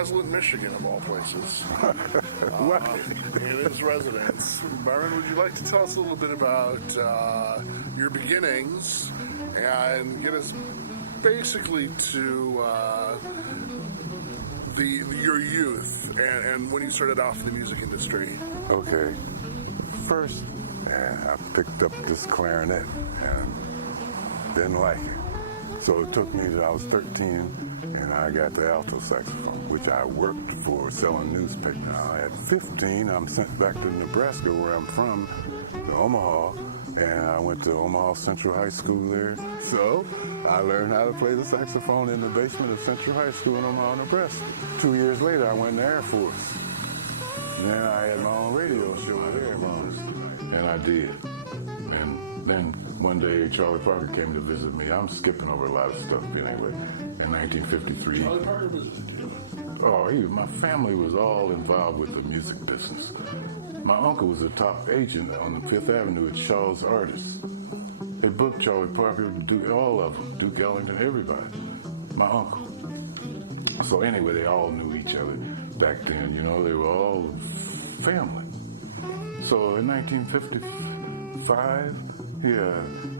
Haslett, Michigan, of all places. What? In his residence. Byron, would you like to tell us a little bit about your beginnings and get us basically to your youth and when you started off in the music industry? Okay. First, I picked up this clarinet and didn't like it. So it took me till I was 13 and I got the alto saxophone, which I worked for selling newspapers. Now, at 15, I'm sent back to Nebraska, where I'm from, to Omaha, and I went to Omaha Central High School there. So I learned how to play the saxophone in the basement of Central High School in Omaha, Nebraska. 2 years later, I went in the Air Force. And then I had my own radio show with Air Force, and I did. And then one day, Charlie Parker came to visit me. I'm skipping over a lot of stuff anyway. In 1953. Charlie Parker visited you? Oh, my family was all involved with the music business. My uncle was a top agent on the Fifth Avenue at Shaw's Artists. They booked Charlie Parker, all of them, Duke Ellington, everybody. My uncle. So anyway, they all knew each other back then. You know, they were all family. So in 1955,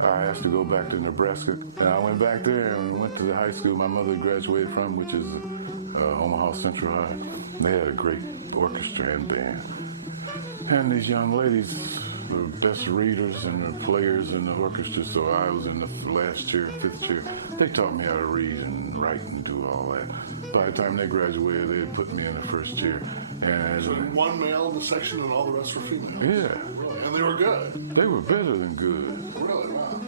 I asked to go back to Nebraska, and I went back there and went to the high school my mother graduated from, which is Omaha Central High. They had a great orchestra and band. And these young ladies were best readers and the players in the orchestra, so I was in the last chair, fifth chair. They taught me how to read and write and do all that. By the time they graduated, they had put me in the first chair. And so one male in the section and all the rest were females? Yeah. Really? And they were good? They were better than good. Really? Wow.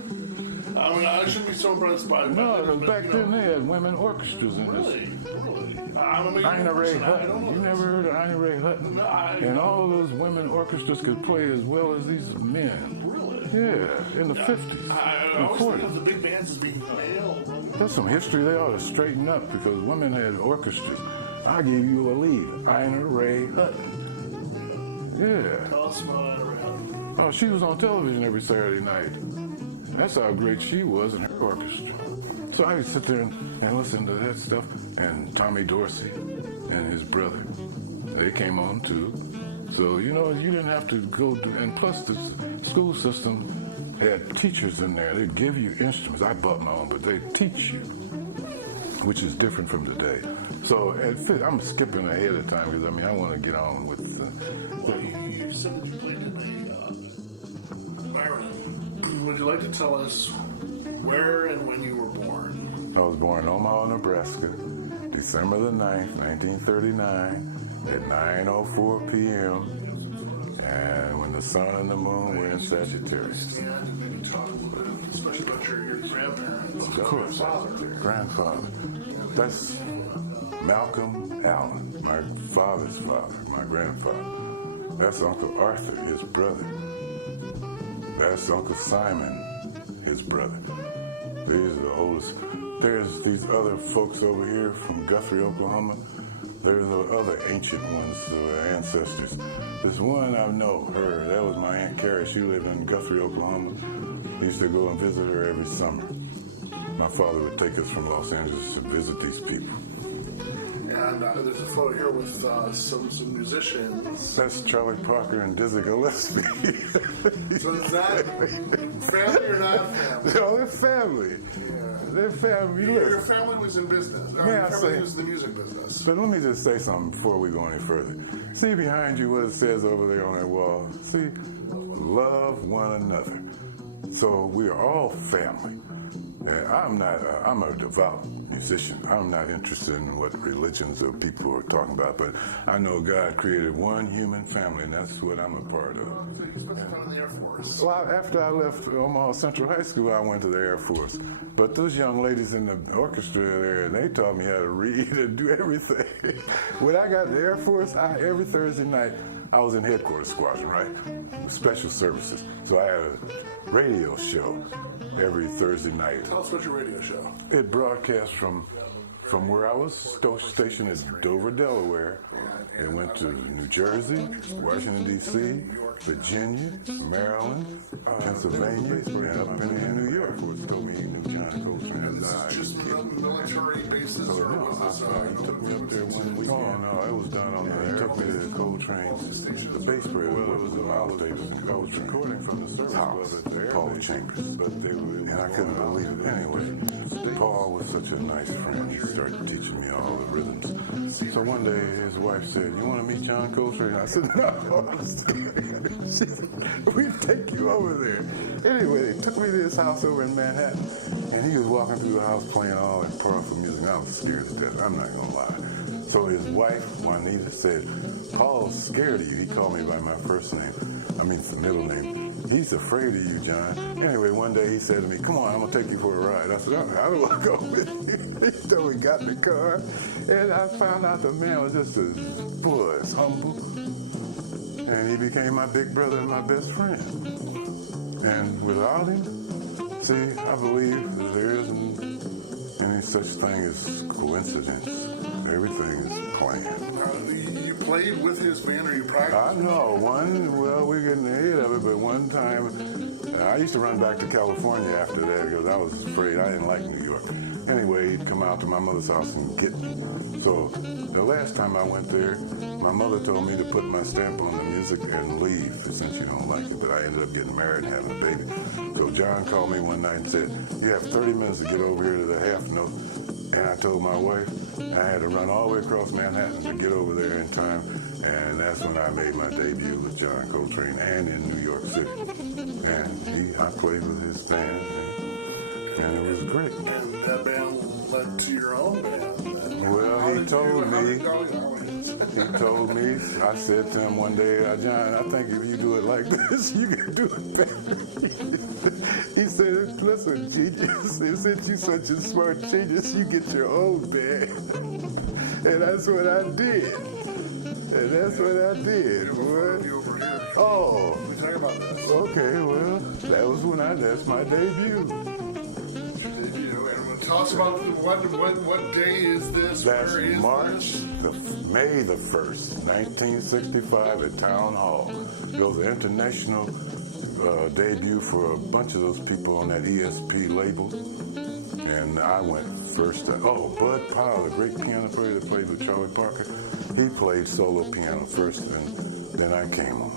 I mean, I shouldn't be so impressed by it. No, back then they had women orchestras in this. Really? Ina Ray Hutton. You never heard of Ina Ray Hutton? No, and all those women orchestras could play as well as these men. Really? Yeah, in the 50s. I always think of the big bands as being male. There's some history they ought to straighten up because women had orchestras. I give you a lead. Ina Ray Hutton. Yeah. Tell us about Ina Ray Hutton. Oh, she was on television every Saturday night. That's how great she was in her orchestra. So I would sit there and listen to that stuff. And Tommy Dorsey and his brother, they came on too. So, you know, you didn't have to go to, and plus the school system had teachers in there. They'd give you instruments. I bought my own, but they'd teach you, which is different from today. So I'm skipping ahead of time because, I mean, I want to get on with well, you said that you played in Byron. Would you like to tell us where and when you were born? I was born in Omaha, Nebraska, December the 9th, 1939, at 9:04 p.m., and when the sun and the moon were in Sagittarius. And maybe talk a little bit, especially about your grandparents. Of course, grandfather. That's Malcolm Allen, my father's father, my grandfather. That's Uncle Arthur, his brother. That's Uncle Simon, his brother. These are the oldest. There's these other folks over here from Guthrie, Oklahoma. There's the other ancient ones, ancestors. This one I know, her, that was my Aunt Carrie. She lived in Guthrie, Oklahoma. We used to go and visit her every summer. My father would take us from Los Angeles to visit these people. And there's a photo here with some musicians. That's Charlie Parker and Dizzy Gillespie. So is that family or not family? No, they're family. They're family. Your family was in business. Your family was in the music business. But let me just say something before we go any further. See behind you what it says over there on that wall? See? Love one another. So we are all family. And I'm a devout musician. I'm not interested in what religions or people are talking about, but I know God created one human family, and that's what I'm a part of. So you spent some time in the Air Force. Well, after I left Omaha Central High School, I went to the Air Force. But those young ladies in the orchestra there, they taught me how to read and do everything. When I got to the Air Force, every Thursday night, I was in headquarters squadron, right? Special services. So I had a radio show every Thursday night. Tell us about your radio show. It broadcast from from where I was stationed at Dover, Delaware, it went to New Jersey, Washington, D.C., Virginia, Maryland, Pennsylvania, and up in New York. He told me he knew John Coltrane. This is just military bases, or was this, he took me up there one week. No, it was done on the. He took me to Coltrane's. The bass player was the Maltators and Coltrane. Recording from the service house, Paul Chambers. And I couldn't believe it. Anyway, Paul was such a nice friend. He started teaching me all the rhythms. So one day his wife said, "You want to meet John Coltrane?" I said, "No, I'm scared." She said, "We'll take you over there." Anyway, they took me to his house over in Manhattan, and he was walking through the house playing all that powerful music. And I was scared to death. I'm not gonna lie. So his wife, Juanita, said, "Paul's scared of you." He called me by my first name. I mean, the middle name. "He's afraid of you, John." Anyway, one day he said to me, "Come on, I'm gonna take you for a ride." I said, "How do I go with you?" So we got in the car, and I found out the man was just as poor, as humble, and he became my big brother and my best friend. And without him, see, I believe that there isn't any such thing as coincidence. Everything is planned. You played with his band, or you practiced? I know. We're getting ahead of it, but one time, I used to run back to California after that because I was afraid. I didn't like New York. Anyway, he'd come out to my mother's house and get me. So the last time I went there, my mother told me to put my stamp on the music and leave since you don't like it. But I ended up getting married and having a baby. So John called me one night and said, "You have 30 minutes to get over here to the half note." And I told my wife I had to run all the way across Manhattan to get over there in time. And that's when I made my debut with John Coltrane and in New York City. And I played with his band, and it was great. And that band led to your own band. Well, he told me, I said to him one day, "John, I think if you do it like this, you can do it better." He said, "Listen, genius, since you're such a smart genius, you get your own band." And that's what I did. Boy. Oh. We talk about this. Okay, well, that's my debut. Tell us about what day is this? That's Where is March, this? May the 1st, 1965 at Town Hall. It was an international debut for a bunch of those people on that ESP label. And I went first. Bud Powell, the great piano player that played with Charlie Parker, he played solo piano first, and then I came on.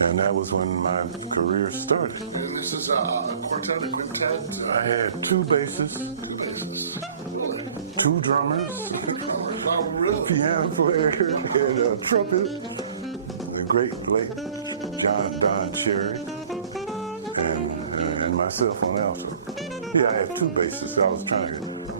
And that was when my career started. And this is a quartet, a quintet? I had two basses. Two basses. Really? Two drummers. Oh, really? Piano player and a trumpet. The great late Don Cherry. And myself on alto. Yeah, I had two basses.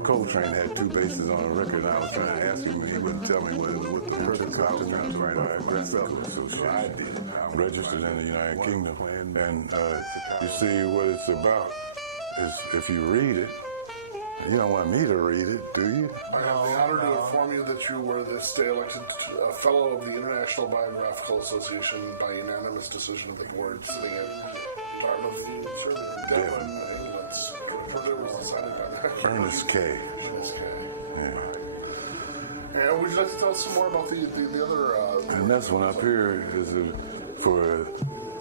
Coltrane had two basses on a record, and I was trying to ask him, and he wouldn't tell me what the person was. I was trying to write it myself. So I did. Registered in the United Kingdom. And you see what it's about is if you read it, you don't want me to read it, do you? I have the honor to inform you that you were this day elected fellow of the International Biographical Association by unanimous decision of the board sitting at Dartmouth, Devon, England. It was decided by that. Ernest K. Ernest K. Yeah. And would you like to tell us some more about the other? And this one up here is for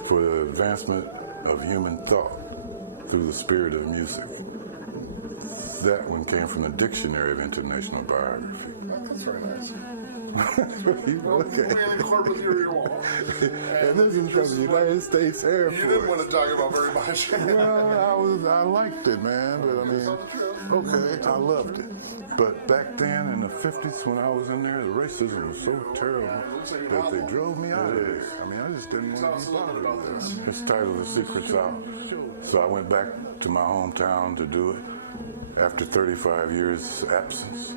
the advancement of human thought through the spirit of music. That one came from the Dictionary of International Biography. That's very nice. Well, okay. We're in court with your wall. And this is from the United States Air Force. You didn't want to talk about very much. Well, I liked it, man. But I mean, okay, I loved it. But back then in the 50s when I was in there, the racism was so terrible that they drove me out of there. I mean, I just didn't want to be bothered with this. It's titled The Secret's Out. So I went back to my hometown to do it after 35 years absence.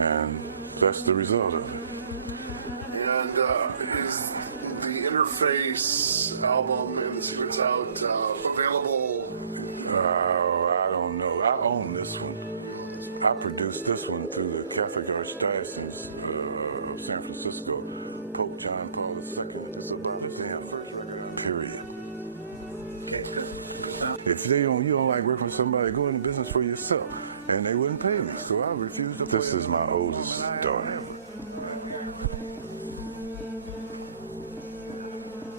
And that's the result of it. And is the Interface album and The Secret's Out available? I don't know. I own this one. I produced this one through the Catholic Archdiocese of San Francisco. Pope John Paul II. It's about the first record. Period. If you don't like working with somebody, go into business for yourself. and they wouldn't pay me, so I refused to play. This is my oldest daughter.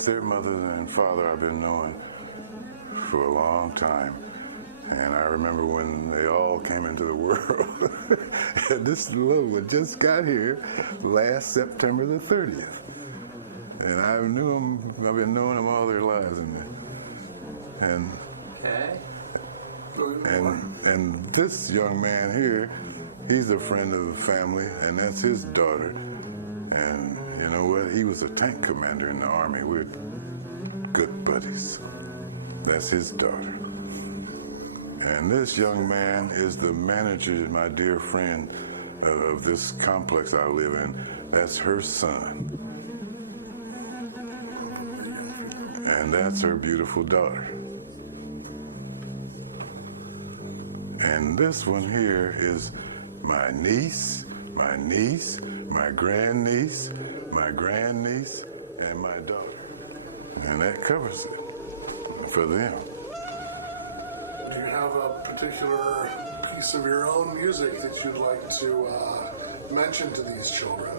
Their mother and father I've been knowing for a long time. And I remember when they all came into the world. And this little one just got here last September the 30th. And I've been knowing them all their lives. And this young man here, he's a friend of the family, and that's his daughter. And you know what? He was a tank commander in the Army. We're good buddies. That's his daughter. And this young man is the manager, my dear friend, of this complex I live in. That's her son. And that's her beautiful daughter. And this one here is my niece, my grandniece, and my daughter. And that covers it for them. Do you have a particular piece of your own music that you'd like to mention to these children?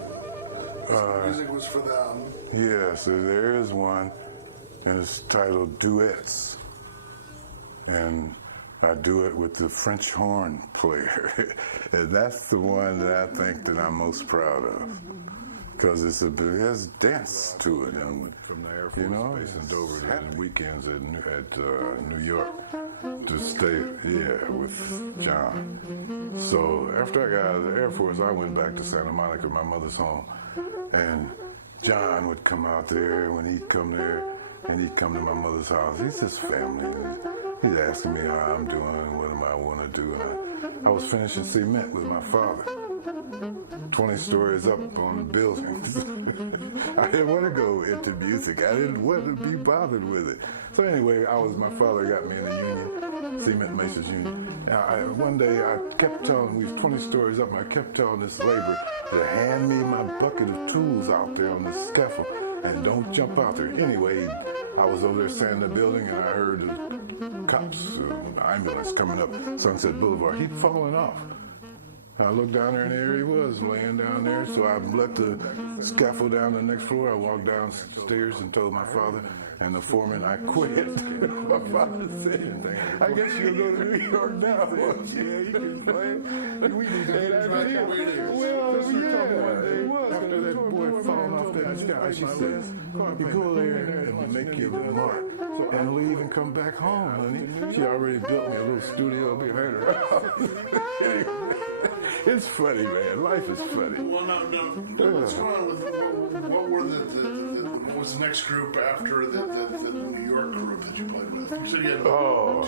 The music was for them. Yes, there is one, and it's titled Duets. And I do it with the French horn player. And that's the one that I think that I'm most proud of. Because it has dance to it. And from the Air Force Base in Dover to weekends at New York to stay, with John. So after I got out of the Air Force, I went back to Santa Monica, my mother's home. And John would come out there when he'd come there, and he'd come to my mother's house. He's just family. He's asking me how I'm doing, what am I want to do. And I was finishing cement with my father. 20 stories up on the buildings. I didn't want to go into music. I didn't want to be bothered with it. So anyway, my father got me in a union, Cement Masons Union. Now, one day I kept telling, we was 20 stories up, and I kept telling this laborer to hand me my bucket of tools out there on the scaffold and don't jump out there. Anyway, I was over there sanding the building, and I heard the cops, ambulance coming up Sunset Boulevard. He'd fallen off. I looked down there, and there he was, laying down there. So I let the scaffold down to the next floor. I walked downstairs and told my father and the foreman I quit. My father said, I guess you'll go to New York now. Yeah, you can play. We need to get out of here. Well, yeah, it was. After that boy falling off that sky, she said, you go there and make your mark and leave and come back home, honey. She already built me a little studio behind her house. It's funny, man. Life is funny. Well, no. What's going on with what was the next group after the New York group that you played with? You said you had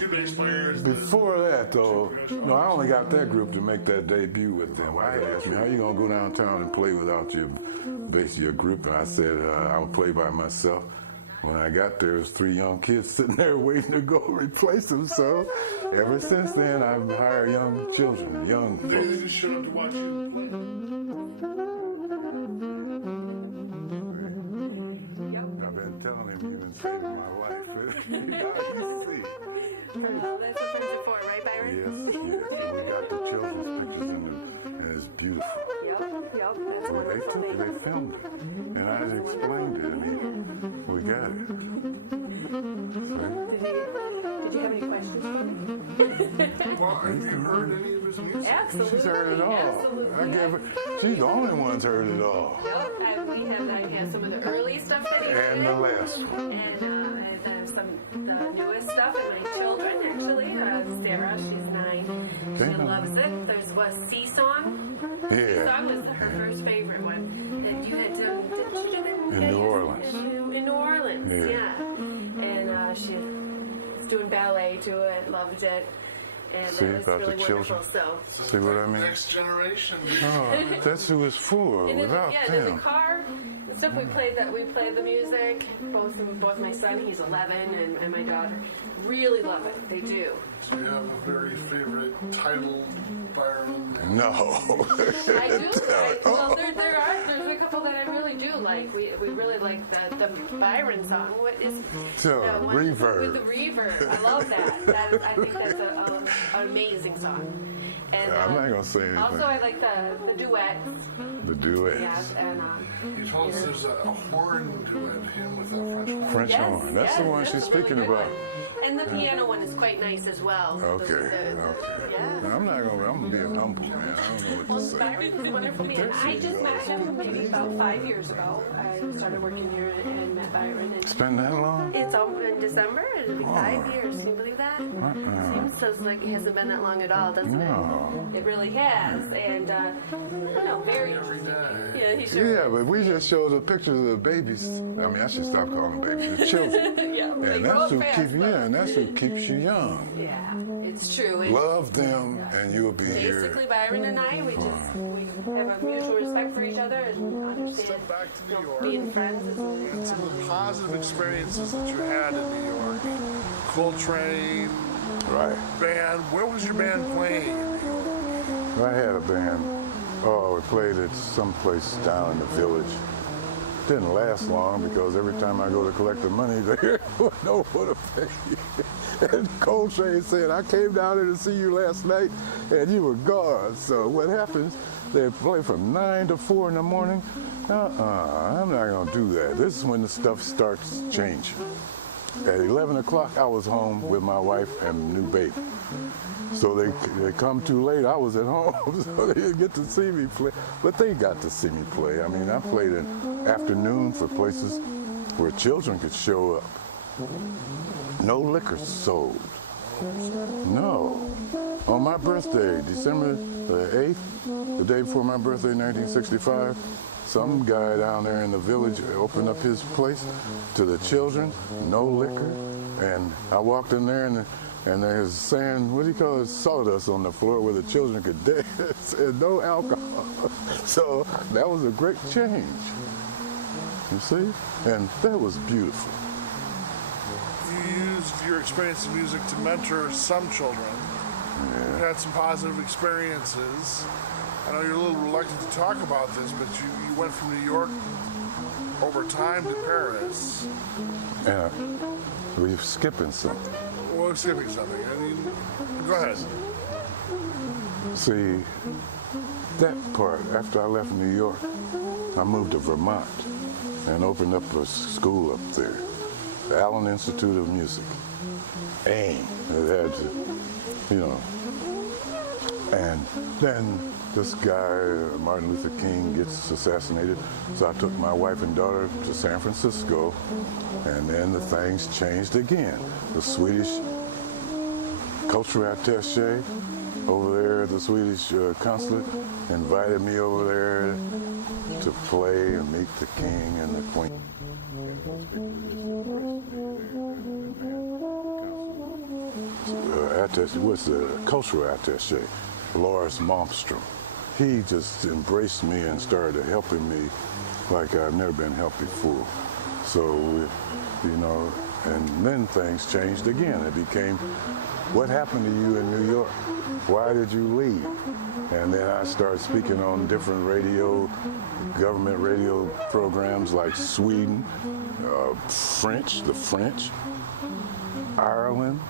two bass players. Before that, though, no, I only got that group to make that debut with them. They asked me, how you gonna go downtown and play without your group? And I said, I'll play by myself. When I got there, there was 3 young kids sitting there waiting to go replace them. So ever since then, I've hired young children, young folks. They just showed up to watch you play. I've been telling him you've been saving my life. You see. Well, that's what friends are for, right, Byron? Yes. And we got the children's pictures in them, and it's beautiful. Yep, that's wonderful. They filmed it, and I explained it. I mean, we got it. Did you have any questions for me? Well, have you heard any of his music? Absolutely. She's heard it all. Absolutely. She's the only one's heard it all. Yep, and I have some of the early stuff that he did. And the last one. And some the newest stuff, and my children, actually. Sarah, she's 9. Okay. She loves it. There's Sea Song. Yeah. Sea Song was her first favorite one. And you had didn't you do that In New Orleans. In New Orleans, yeah. And she was doing ballet to it, loved it. And See, it was about really the wonderful. children. So See what I mean? Next generation. Oh, that's who it's for. And Without in them. the car, the stuff we played the music. Both my son, he's 11, and my daughter really love it. They do. Do you have a very favorite title, Byron? No. I do. There's a couple that I really do like. We really like the Byron song. What is So, the one Reverb. with the reverb? I love that. I think that's an amazing song. And, I'm not going to say anything. Also, I like the duets. The duets. Yes, and You told us there's a horn duet, him with that French horn. French yes, horn. That's the one that's she's a really speaking good about. one. And the piano one is quite nice as well. Okay, okay. Yeah. I'm being humble, man. I don't know what to say. Byron was wonderful man. I just met him maybe about 5 years ago. I started working here and met Byron. And It's been that long? it's in December. It'll be 5 years. Can you believe that? Seems so like it hasn't been that long at all, doesn't No. it? It really has. And I don't know, very. Yeah, he sure. Yeah, but we just showed the pictures of the babies. I mean, I should stop calling them babies. The children. Yeah, they And grow that's up who fast, keeps you though. and that's who keeps you young. Yeah, it's true. And Love them and you'll be basically, here. Byron and I, we have a mutual respect for each other and understand. Step back to New York. Being friends is really And some of the positive experiences that you had in New York. Coltrane, Right. band. Where was your band playing in New York? I had a band. Oh, we played at some place down in the village. Didn't last long because every time I go to collect the money, there was no one to pay. And Coltrane said, I came down here to see you last night and you were gone. So what happens, they play from 9 to 4 in the morning. I'm not going to do that. This is when the stuff starts changing. At 11 o'clock, I was home with my wife and new baby. So they come too late. I was at home, so they didn't get to see me play. But they got to see me play. I mean, I played in afternoon for places where children could show up. No liquor sold. No. On my birthday, December the 8th, the day before my birthday, 1965, some guy down there in the village opened up his place to the children, no liquor. And I walked in there and there's saying, what do you call it, sawdust on the floor where the children could dance and no alcohol. So that was a great change, you see? And that was beautiful. You used your experience in music to mentor some children. You had some positive experiences. I know you're a little reluctant to talk about this, but you went from New York over time to Paris. And we're skipping something. Well, skipping something. I mean, go ahead. See, that part, after I left New York, I moved to Vermont and opened up a school up there, the Allen Institute of Music. AIM. It had to, you know. And then this guy, Martin Luther King, gets assassinated. So I took my wife and daughter to San Francisco, and then the things changed again. The Swedish cultural attaché over there at the Swedish consulate invited me over there to play and meet the king and the queen. Was the cultural attaché, Lars Malmstrom. He just embraced me and started helping me like I've never been helped before. So, you know, and then things changed again. It became, what happened to you in New York? Why did you leave? And then I started speaking on different government radio programs like Sweden, French, the French, Ireland.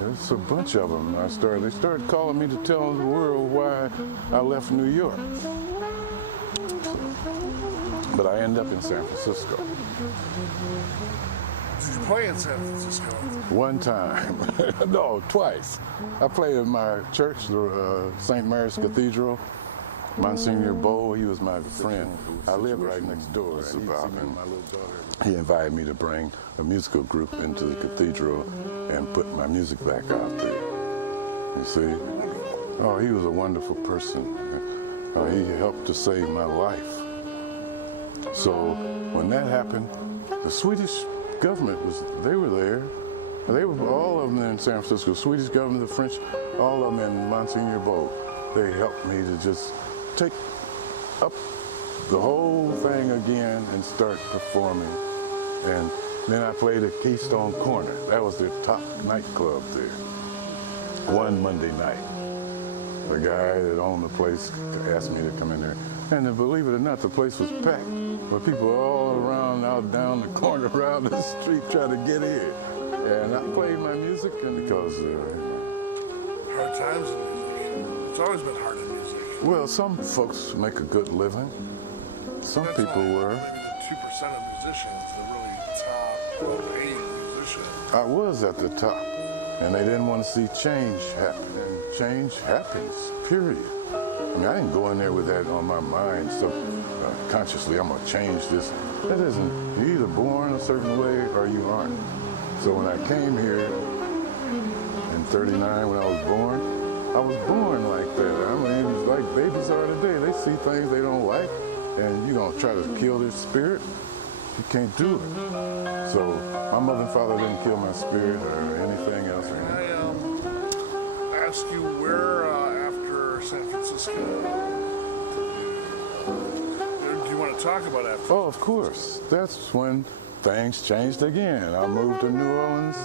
There's a bunch of them. They started calling me to tell the world why I left New York. But I ended up in San Francisco. Did you play in San Francisco? One time. No, twice. I played at my church, the St. Mary's Cathedral. Monsignor Bowe, he was my friend. I lived right next door. He invited me to bring a musical group into the cathedral and put my music back out there. You see? Oh, he was a wonderful person. He helped to save my life. So when that happened, the Swedish government they were there. They were all of them in San Francisco. Swedish government, the French, all of them, and Monsignor Bowe. They helped me to just take up the whole thing again and start performing. And then I played at Keystone Corner. That was their top nightclub there. One Monday night. The guy that owned the place asked me to come in there. And believe it or not, the place was packed. With people all around, out down the corner, around the street trying to get in. And I played my music, and because Hard times in music. It's always been hard in music. Well, some folks make a good living. Some That's people only were. maybe the 2% of musicians, the really top, well-paid musicians. I was at the top, and they didn't want to see change happen. And change happens, period. I mean, I didn't go in there with that on my mind, so consciously I'm going to change this. That isn't, you're either born a certain way or you aren't. So when I came here in 39, when I was born like that. I mean, it's like babies are today. They see things they don't like, and you're going to try to kill their spirit. You can't do it. So my mother and father didn't kill my spirit or anything else. Can I ask you where, after San Francisco, do you want to talk about after? Oh, of course. That's when things changed again. I moved to New Orleans,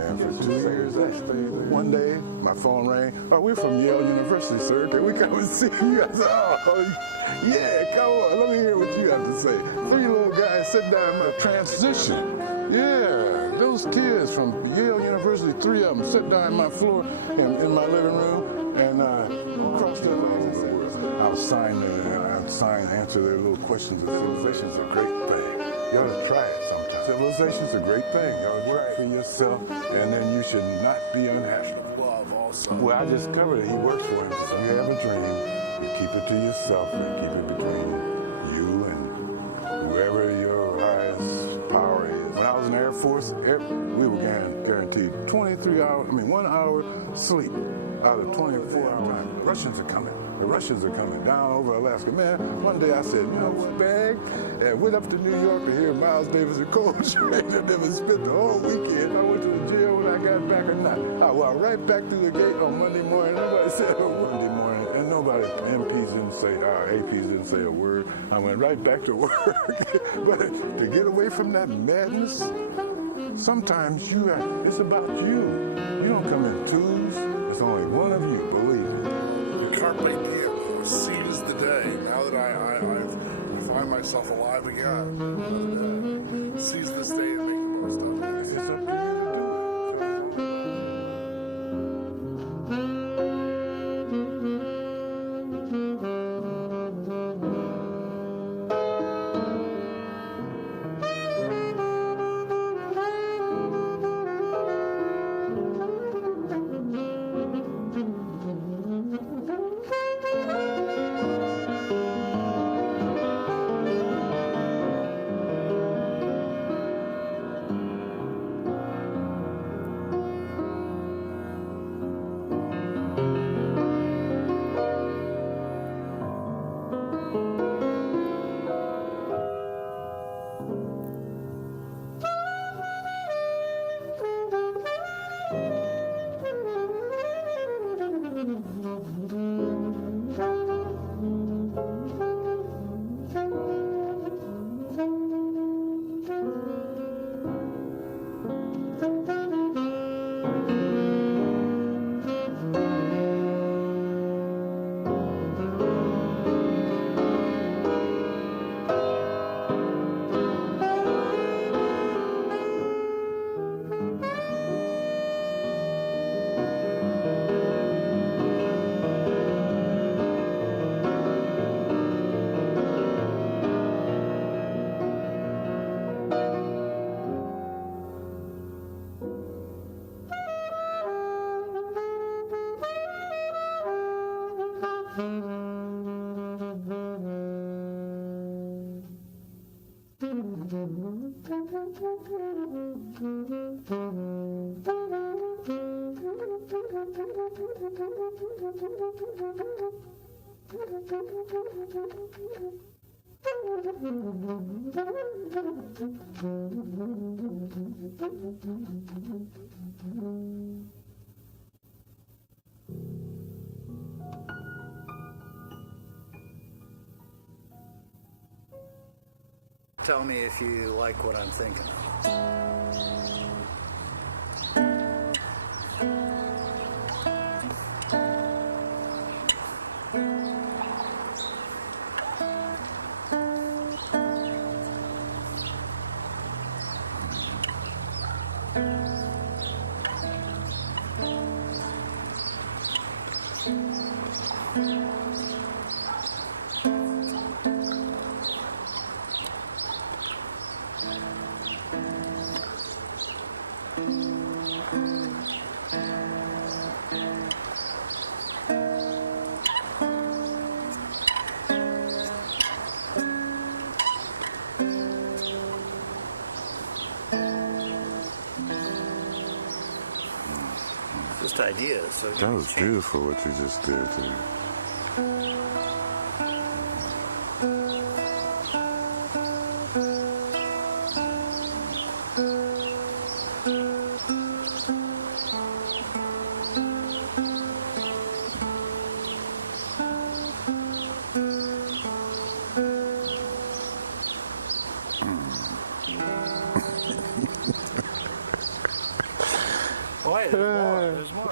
and for 2 years I stayed there. One day, my phone rang. Oh, we're from Yale University, sir. Can we come and see you? I said, oh, yeah, come on. Let me hear what you have to say. 3 little guys sit down in my transition. Yeah, those kids from Yale University, 3 of them sit down on my floor in my living room, and crossed their legs. I'll sign answer their little questions. Civilization's a great thing. You ought to try it sometime. Civilization's a great thing. You ought to try it for yourself, and then you should not be unhappy. Love also. Well, I just covered it. He works for him. If you have a dream, you keep it to yourself and keep it between you and whoever your highest power is. When I was in the Air Force, we were guaranteed 1 hour sleep out of 24-hour time. The Russians are coming. The Russians are coming down over Alaska. Man, one day I said, you know what, bag? And went up to New York to hear Miles Davis and Coltrane, and then spent the whole weekend. I went to the jail when I got back or not. I walked right back through the gate on Monday morning. Nobody said a Monday morning, and nobody, MPs didn't say, APs didn't say a word. I went right back to work. But to get away from that madness, sometimes it's about you. You don't come in twos. It's only one of you, believe me. Carpe diem, seize the day. Now that I find myself alive again, seize this day and make the most of it. It's up to you to Tell me if you like what I'm thinking of. just ideas. So That was beautiful what you just did to me. Oh, wait, there's more. There's more.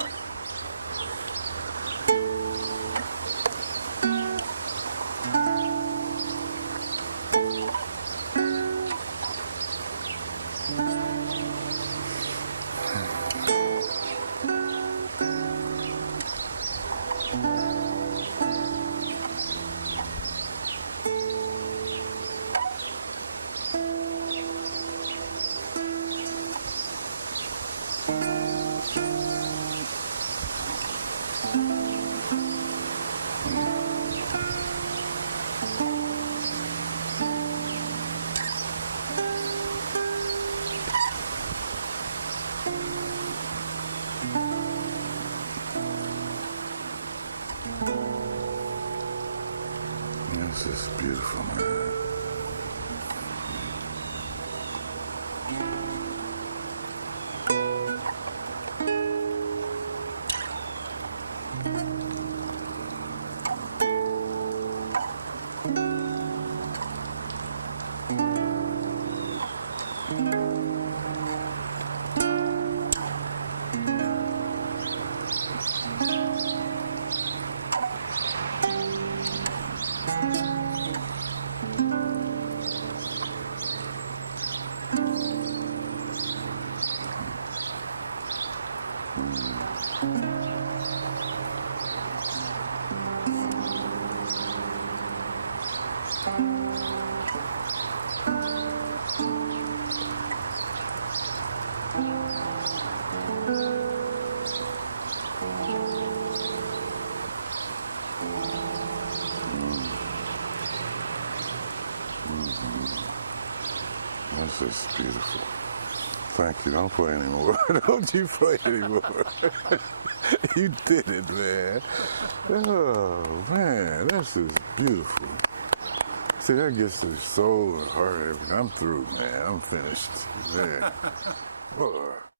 This is beautiful, man. This is beautiful. Thank you. Don't play anymore. Don't you play anymore. You did it, man. Oh, man. This is beautiful. See, that gets to the soul and heart. I'm through, man. I'm finished. Man. Boy.